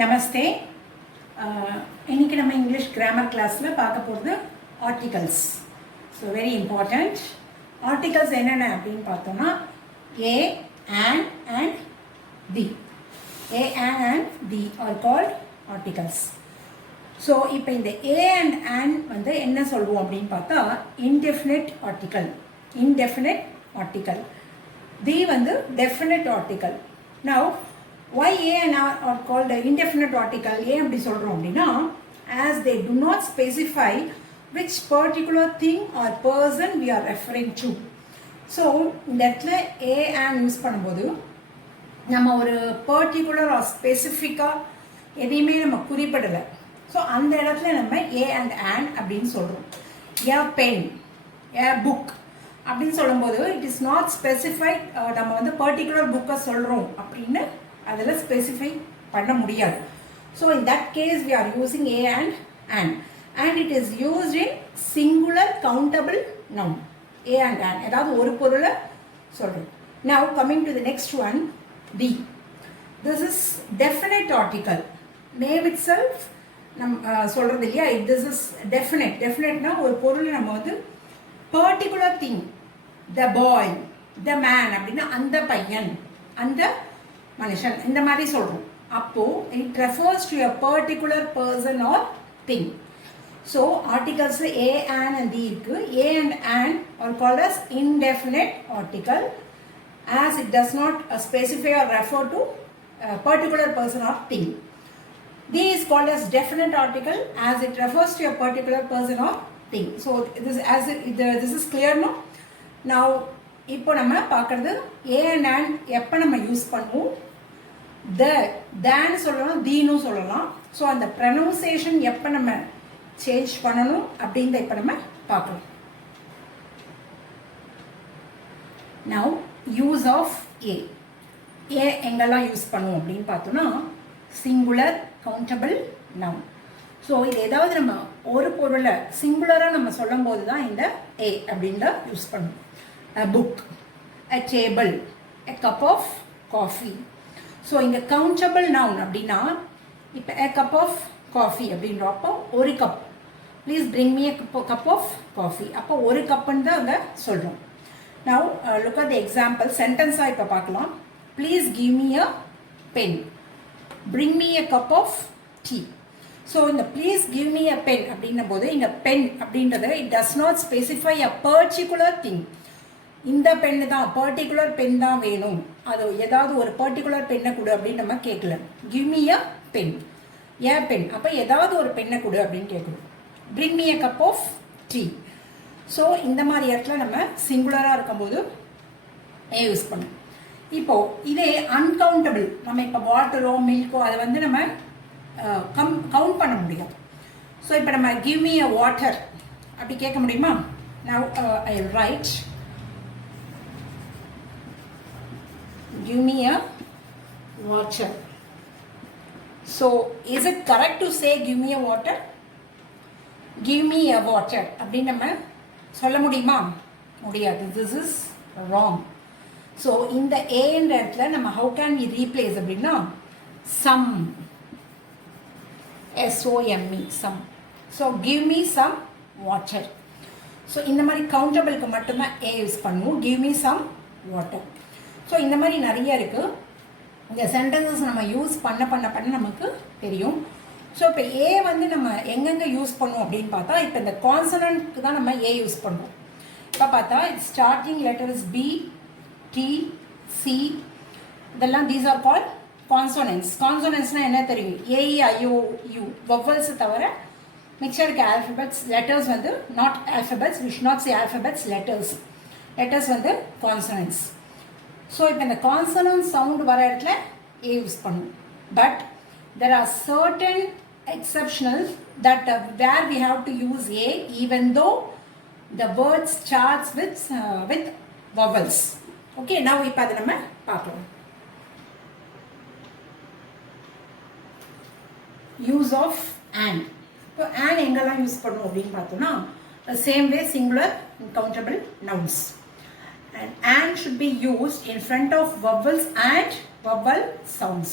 நமஸ்தே. இன்னைக்கு நம்ம English grammar கிளாஸில் பார்க்க போகிறது articles. So very important. Articles என்னென்ன அப்படின்னு பார்த்தோம்னா A, and the. A, and the are called articles. So இப்போ இந்த ஏ அண்ட் வந்து என்ன சொல்லுவோம் அப்படின்னு பார்த்தா indefinite article. Indefinite article. The வந்து definite article. Now why A and R are called the indefinite article? ஏன் அப்படி சொல்கிறோம் அப்படின்னா as they do not specify which particular thing or person we are referring to. So இந்த இடத்துல A and use பண்ணும்போது நம்ம ஒரு பர்டிகுலர் ஆர் ஸ்பெசிஃபிக்காக எதையுமே நம்ம குறிப்பிடலை. ஸோ அந்த இடத்துல நம்ம A and அப்படின்னு சொல்கிறோம். ஏ பென், ஏ புக் அப்படின்னு சொல்லும்போது இட் இஸ் நாட் ஸ்பெசிஃபைட். நம்ம வந்து பர்டிகுலர் புக்கை சொல்கிறோம் அப்படின்னு அதில் ஸ்பெசிஃபை பண்ண முடியாது. So in that case we are using a and it is used in singular countable noun. A and ஏதாவது ஒரு பொருளை சொல்கிறோம். Now coming to the next one, the. This is definite article. Name itself நம்ம சொல்கிறது இல்லையா, this is definite. டெஃபினட்னா ஒரு பொருளை நம்ம வந்து particular thing, the boy, the man அப்படின்னா அந்த பையன், அந்த மனுஷன், இந்த மாதிரி சொல்கிறோம். அப்போது it refers to a particular person or thing. So articles A and the இருக்குது. A and are called as indefinite article as it does not specify or refer to a particular person or thing. The is called as definite article as it refers to a particular person or thing. So this is clear no? Now இப்போ நம்ம பார்க்குறது A and எப்போ நம்ம use பண்ணுவோம், தேன்னு சொல்லலாம், தீனு சொல்லலாம். So அந்த pronunciation எப்போ நம்ம சேஞ்ச் பண்ணணும் அப்படின்றத இப்போ நம்ம பார்க்கலாம். நவ் யூஸ் ஆஃப் ஏ. ஏ எங்கெல்லாம் யூஸ் பண்ணுவோம் அப்படின்னு பார்த்தோம்னா சிங்குலர் கவுண்டபிள் நவுன். ஸோ இது ஏதாவது நம்ம ஒரு பொருளை சிங்குலராக நம்ம சொல்லும் போது தான் இந்த ஏ அப்படின்ற யூஸ் பண்ணுவோம். A book, a table, a cup of coffee. So இங்கே கவுண்டபிள் நவுன் அப்படின்னா இப்போ a cup of coffee அப்படின்றப்போ ஒரு cup, please bring me a cup of coffee. அப்போ ஒரு கப்புன்னு தான் அங்கே சொல்கிறோம். Now look at the example. சென்டென்ஸாக இப்போ பார்க்கலாம். Please give me a pen, bring me a cup of tea. So இந்த please give me a pen அப்படின்னும் போது இங்கே பென் அப்படின்றது it does not specify a particular thing. இந்த பெண்ணு தான், பர்டிகுலர் பென் தான் வேணும், அது ஏதாவது ஒரு பர்டிகுலர் பெண்ணை கொடு அப்படின்னு நம்ம கேட்கல. Give me a pen, a pen, அப்போ ஏதாவது ஒரு பெண்ணை கொடு அப்படின்னு கேட்கணும். Bring me a cup of tea. So இந்த மாதிரி இடத்துல நம்ம சிங்குலராக இருக்கும்போது ஏ யூஸ் பண்ணணும். இப்போது இதே அன்கவுண்டபிள், நம்ம இப்போ வாட்டரோ மில்கோ அதை வந்து நம்ம கவுண்ட் பண்ண முடியாது. ஸோ இப்போ நம்ம கிவ் மீ அ வாட்டர் அப்படி கேட்க முடியுமா? Now I right give me a water. So is it correct to say give me a water? Give me a water அப்படின்னு நம்ம சொல்ல முடியுமா? முடியாது. This is wrong. So இந்த a என்ற இடத்துல நம்ம how can we replace அப்படின்னா some, S-O-M-E, some. So give me some water. So இந்த மாதிரி கவுண்டபிளுக்கு மட்டும்தான் a யூஸ் பண்ணுவோம். give me some water. So இந்த மாதிரி நிறைய இருக்குது. இந்த சென்டென்சஸ் நம்ம யூஸ் பண்ண நமக்கு தெரியும். ஸோ இப்போ ஏ வந்து நம்ம எங்கெங்கே யூஸ் பண்ணுவோம் அப்படின்னு பார்த்தா இப்போ இந்த கான்சனன்ட்க்கு தான் நம்ம ஏ யூஸ் பண்ணுவோம். இப்போ பார்த்தா starting letters B, D, C இதெல்லாம் தீஸ் ஆர் கால் கான்சோனன்ஸ். கான்சோனன்ஸ்னால் என்ன தெரியும்? ஏஇ, ஐஓ, யூ வவல்ஸ் தவிர மிக்சர் இருக்க ஆல்ஃபபெட்ஸ், லெட்டர்ஸ் வந்து not alphabets, we should not say alphabets, letters வந்து கான்சனன்ஸ். ஸோ இப்போ இந்த கான்சனன்ட் சவுண்ட் வர இடத்துல ஏ யூஸ் பண்ணும். But there are certain exceptionals that where we have to use A even though the word starts with vowels. Okay, நான் இப்போ அதை நம்ம பார்க்கலாம். Use of and. இப்போ அண்ட் எங்கெல்லாம் யூஸ் பண்ணுவோம் அப்படின்னு பார்த்தோம்னா same way singular countable nouns. And should be used in front of vowels and vowel sounds.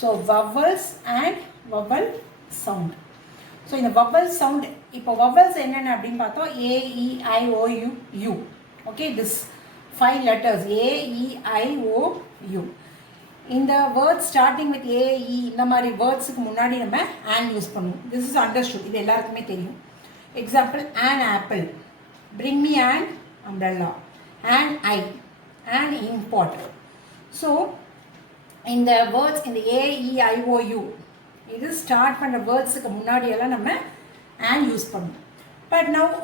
So vowels and vowel sound. So இந்த வவல் சவுண்ட் இப்போ வவல்ஸ் என்னென்ன அப்படின்னு பார்த்தோம் AEIOU. Okay, this 5 letters AEIOU. இந்த words starting with AE இந்த மாதிரி வேர்ட்ஸுக்கு முன்னாடி நம்ம and யூஸ் பண்ணுவோம். திஸ் இஸ் அண்டர்ஸ்டுட், இது எல்லாருக்குமே தெரியும். Example an apple, bring me an umbrella, an eye, an import. So இந்த வேர்ட்ஸ் இந்த AEIOU இது ஸ்டார்ட் பண்ணுற வேர்ட்ஸுக்கு முன்னாடியெல்லாம் நம்ம and யூஸ் பண்ணுவோம். But now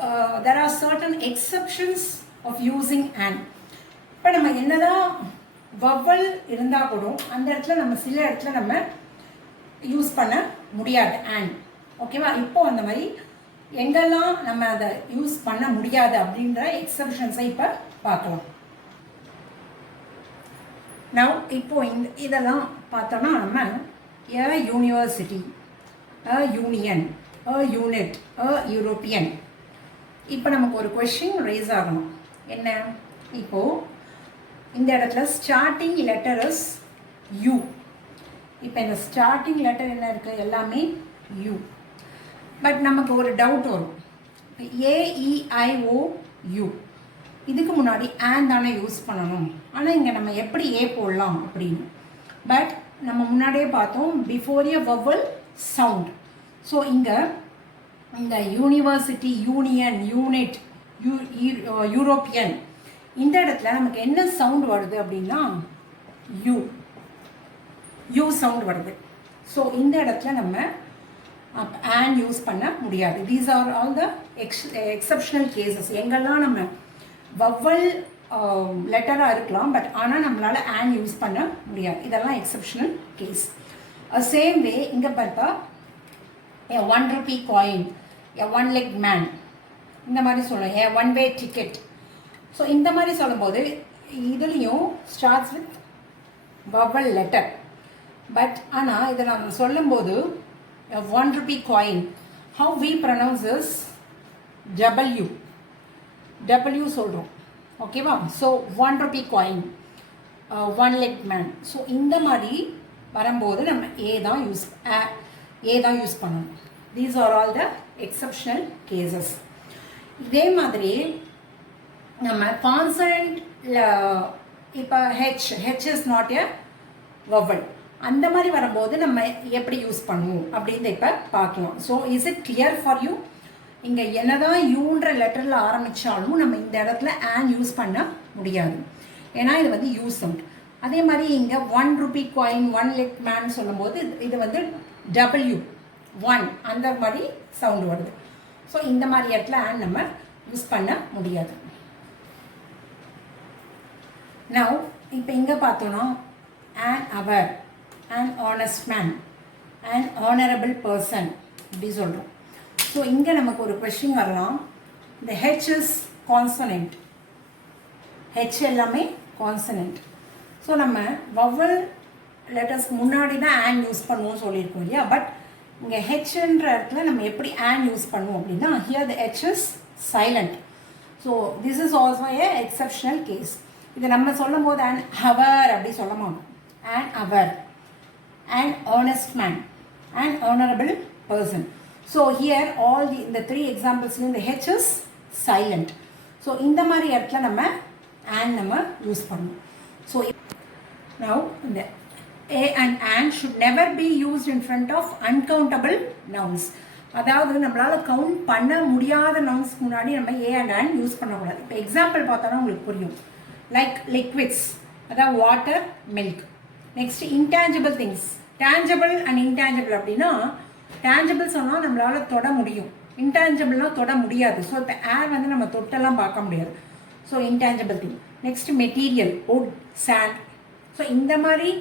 there are certain exceptions of using and. இப்போ நம்ம என்னதான் வவல் இருந்தால் கூட அந்த இடத்துல நம்ம சில இடத்துல நம்ம யூஸ் பண்ண முடியாது and. ஓகேவா, இப்போ அந்த மாதிரி எங்கெல்லாம் நம்ம அதை யூஸ் பண்ண முடியாது அப்படின்ற எக்ஸப்ஷன்ஸை இப்போ பார்க்கலாம். நவ் இப்போ இதெல்லாம் பார்த்தோன்னா நம்ம a university, a union, a unit, a European. இப்போ நமக்கு ஒரு கொஸ்டின் ரைஸ் ஆகணும். என்ன, இப்போது இந்த இடத்துல ஸ்டார்டிங் லெட்டர் இஸ் U. இப்போ இந்த ஸ்டார்டிங் லெட்டர் என்ன இருக்குது, எல்லாமே U. பட் நமக்கு ஒரு டவுட் வரும், AEIOU இதுக்கு முன்னாடி and தானே யூஸ் பண்ணணும், ஆனால் இங்கே நம்ம எப்படி A போடலாம் அப்படின்னு. பட் நம்ம முன்னாடியே பார்த்தோம் பிஃபோர் எ வவல் சவுண்ட். ஸோ இங்கே இந்த யூனிவர்சிட்டி, யூனியன், யூனிட், யூரோப்பியன் இந்த இடத்துல நமக்கு என்ன சவுண்ட் வருது அப்படின்னா யூ சவுண்ட் வருது. ஸோ இந்த இடத்துல நம்ம and யூஸ் பண்ண முடியாது. These are all the exceptional cases. எங்கெல்லாம் நம்ம வவல் லெட்டராக இருக்கலாம் பட் ஆனால் நம்மளால் and யூஸ் பண்ண முடியாது. இதெல்லாம் எக்ஸப்ஷனல் கேஸ். சேம் வே இங்கே பார்த்தா a 1 rupee coin, a 1 leg man இந்த மாதிரி சொல்லலாம், a 1 way ticket. ஸோ இந்த மாதிரி சொல்லும்போது இதுலேயும் starts with vowel letter. But ஆனால் இதை நம்ம சொல்லும்போது a 1 rupee coin, how we pronounce is W சொல்கிறோம். ஓகேவா, so 1 rupee coin, 1 leg man. So இந்த மாதிரி வரும்போது நம்ம A தான் யூஸ் பண்ணணும். These are all the exceptional cases. இதே மாதிரி நம்ம கான்சனன்ட்ல இப்போ H is not a vowel அந்த மாதிரி வரும்போது நம்ம எப்படி யூஸ் பண்ணுவோம் அப்படின்னு இப்போ பார்க்கலாம். So is it clear for you? இங்கே என்னதான் யூன்ற லெட்டரில் ஆரம்பித்தாலும் நம்ம இந்த இடத்துல and யூஸ் பண்ண முடியாது, ஏன்னா இது வந்து யூ சவுண்ட். அதே மாதிரி இங்கே 1 rupee coin, 1 leg man சொல்லும்போது இது வந்து W1 அந்த மாதிரி சவுண்டு வருது. ஸோ இந்த மாதிரி இடத்துல and நம்ம யூஸ் பண்ண முடியாது. நவ் இப்போ இங்கே பார்த்தோன்னா an hour, an honest man, an honorable person இப்படி சொல்கிறோம். ஸோ இங்கே நமக்கு ஒரு கொஸ்டின் வரலாம், இந்த H is consonant, H எல்லாமே கான்சனன்ட். ஸோ நம்ம வவல் லெட்டர்ஸ்க்கு முன்னாடி தான் and யூஸ் பண்ணுவோம் சொல்லியிருக்கோம் இல்லையா. பட் இங்கே ஹெச்ன்ற இடத்துல நம்ம எப்படி and யூஸ் பண்ணுவோம் அப்படின்னா here the H is silent. So this is also a exceptional case. இதை நம்ம சொல்லும் போது an hour அப்படி சொல்ல மாட்டோம். an hour, an honest man, an honorable person. So here all the 3 examples in the H is silent. So இந்த மாதிரி இடத்துல நம்ம and நம்ம யூஸ் பண்ணுவோம். So now the A and should never be used in front of uncountable nouns. அதாவது நம்மளால் count பண்ண முடியாத நவுன்ஸ்க்கு முன்னாடி நம்ம A and யூஸ் பண்ணக்கூடாது. இப்போ எக்ஸாம்பிள் பார்த்தோன்னா உங்களுக்கு புரியும். லைக் லிக்விட்ஸ், அதாவது water, milk. Next intangible things, tangible and intangible. அப்படின்னா டேஞ்சபிள் சொன்னால் நம்மளால் தொட முடியும், இன்டான்ஜிபிள்னால் தொட முடியாது. ஸோ இப்போ ஏர் வந்து நம்ம தொட்டெல்லாம் பார்க்க முடியாது. So intangible thing. Next material, wood, sand. So இந்த மாதிரி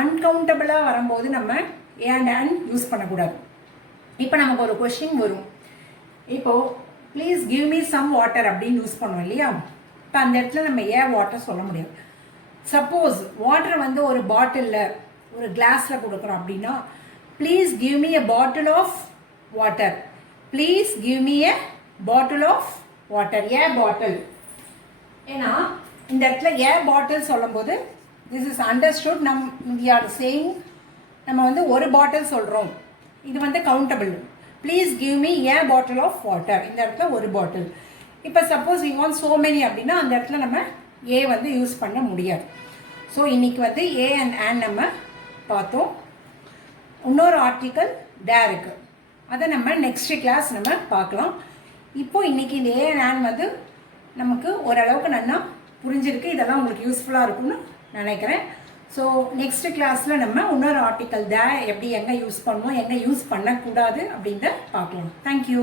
அன்கவுண்டபிளாக வரும்போது நம்ம A and யூஸ் பண்ணக்கூடாது. இப்போ நமக்கு ஒரு கொஸ்டின் வரும், இப்போது please give me some water அப்படின்னு யூஸ் பண்ணுவோம் இல்லையா. இப்போ அந்த இடத்துல நம்ம ஏன் வாட்டர் சொல்ல முடியாது. சப்போஸ் வாட்டரை வந்து ஒரு பாட்டிலில், ஒரு கிளாஸில் கொடுக்குறோம் அப்படின்னா please give me a bottle of water, please give me a bottle of water, a bottle. ஏன்னா இந்த இடத்துல ஏ பாட்டில் சொல்லும் போது this is understood, we are saying நம்ம வந்து ஒரு பாட்டில் சொல்கிறோம், இது வந்து countable. Please give me a bottle of water, இந்த இடத்துல ஒரு பாட்டில். இப்போ suppose we want so many அப்படின்னா அந்த இடத்துல நம்ம ஏ வந்து யூஸ் பண்ண முடியாது. ஸோ இன்றைக்கி வந்து ஏ அண்ட் நம்ம பார்த்தோம். இன்னொரு ஆர்டிக்கல் டேர் இருக்குது, அதை நம்ம நெக்ஸ்ட் கிளாஸ் நம்ம பார்க்கலாம். இப்போது இன்றைக்கி இந்த ஏ அண்ட் வந்து நமக்கு ஓரளவுக்கு நல்லா புரிஞ்சிருக்கு. இதெல்லாம் உங்களுக்கு யூஸ்ஃபுல்லாக இருக்கும்னு நினைக்கிறேன். ஸோ நெக்ஸ்ட் கிளாஸில் நம்ம இன்னொரு ஆர்டிக்கல் எப்படி எங்கே யூஸ் பண்ணுவோம், எங்கே யூஸ் பண்ணக்கூடாது அப்படின்றத பார்க்கலாம். தேங்க்யூ.